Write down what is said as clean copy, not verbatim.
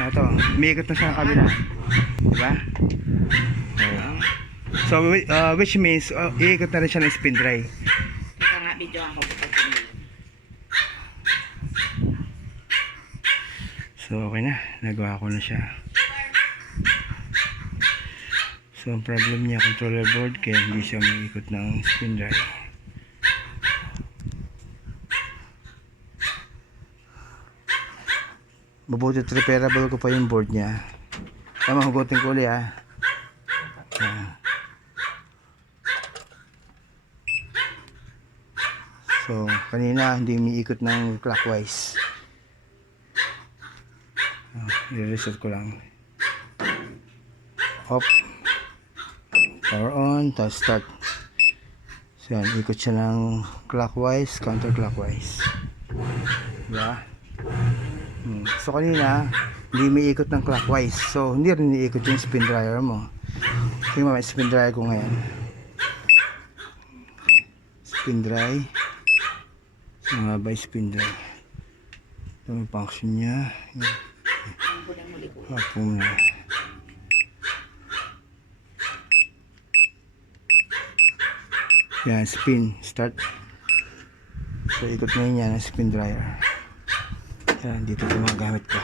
Ito, umiikot na siya ang kabila. Diba? So, which means, iikot na rin siya ng spin drive. Kaya nga, video ako po pag-pinili. So, okay na. Nagawa ko na siya. So, ang problem niya, controller board, kaya hindi siya umiikot ng spin drive. Mabuti repairable ko pa yung board niya. Tama, hugutin ko ulit ha. So, kanina hindi umiikot ng clockwise. I-reset ko lang. Off. Power on. Tapos start. So, yan. Ikot siya ng clockwise, counterclockwise. Diba? So, kanina hindi umiikot ng clockwise. So, hindi rin umiikot yung spin dryer mo. Tingnan mo, may spin dryer ko ngayon. Spin dry. Mga by spin dry. Ito yung function niya. Hapong na. Yan, spin. Start. So, ikot na yun yan ang spin dryer. Yan, dito ito mga gamit ko.